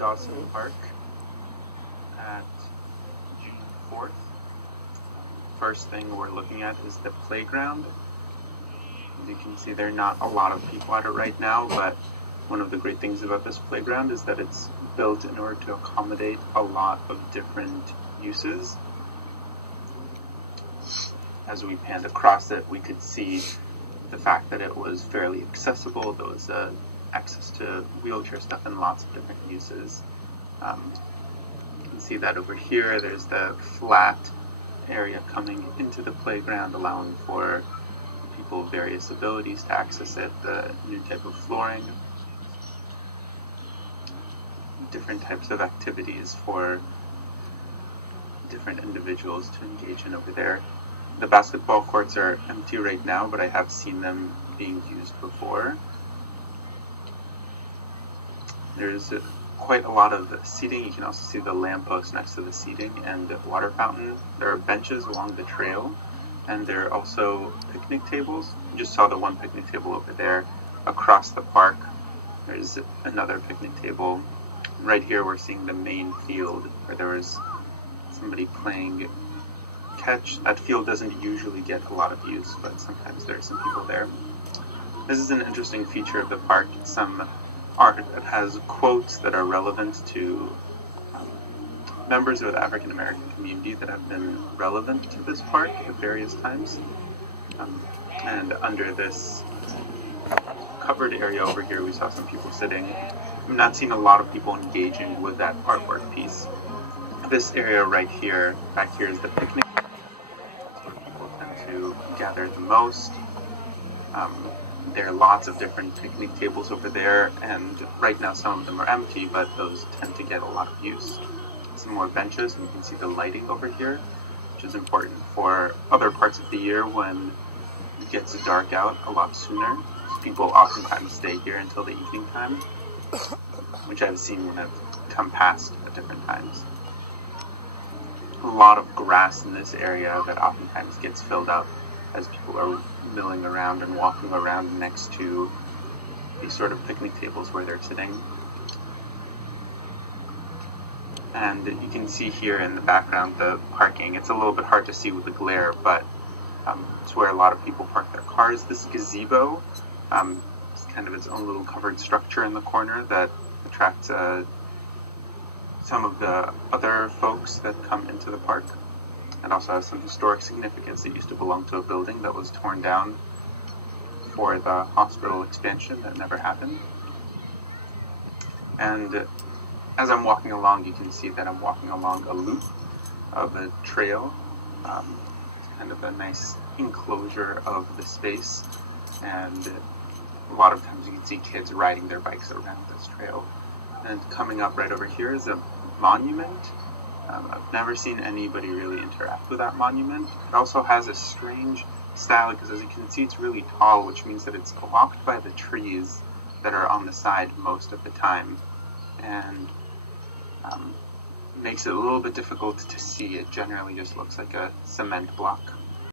Dawson Park at June 4th. First thing we're looking at is the playground. As you can see, there are not a lot of people at it right now, but one of the great things about this playground is that it's built in order to accommodate a lot of different uses. As we panned across it, we could see the fact that it was fairly accessible. There was access to wheelchair stuff and lots of different uses. You can see that over here, there's the flat area coming into the playground, allowing for people of various abilities to access it, the new type of flooring, different types of activities for different individuals to engage in over there. The basketball courts are empty right now, but I have seen them being used before. There's quite a lot of seating. You can also see the lamppost next to the seating and the water fountain. There are benches along the trail, and there are also picnic tables. You just saw the one picnic table over there. Across the park, there's another picnic table. Right here, we're seeing the main field where there was somebody playing catch. That field doesn't usually get a lot of use, but sometimes there are some people there. This is an interesting feature of the park. It's some art that has quotes that are relevant to members of the African American community that have been relevant to this park at various times. And under this covered area over here, we saw some people sitting. I'm not seeing a lot of people engaging with that artwork piece. This area right here, back here, is the picnic. That's where people tend to gather the most. There are lots of different picnic tables over there, and right now some of them are empty, but those tend to get a lot of use. Some more benches, and you can see the lighting over here, which is important for other parts of the year when it gets dark out a lot sooner. People oftentimes stay here until the evening time, which I've seen when I've come past at different times. A lot of grass in this area that oftentimes gets filled up as people are milling around and walking around next to these sort of picnic tables where they're sitting. And you can see here in the background the parking. It's a little bit hard to see with the glare, but it's where a lot of people park their cars. This gazebo is kind of its own little covered structure in the corner that attracts some of the other folks that come into the park. It also has some historic significance. It used to belong to a building that was torn down for the hospital expansion that never happened. And as I'm walking along, you can see that I'm walking along a loop of a trail. It's kind of a nice enclosure of the space, and a lot of times you can see kids riding their bikes around this trail. And coming up right over here is a monument. I've never seen anybody really interact with that monument. It also has a strange style because, as you can see, it's really tall, which means that it's blocked by the trees that are on the side most of the time, and makes it a little bit difficult to see. It generally just looks like a cement block.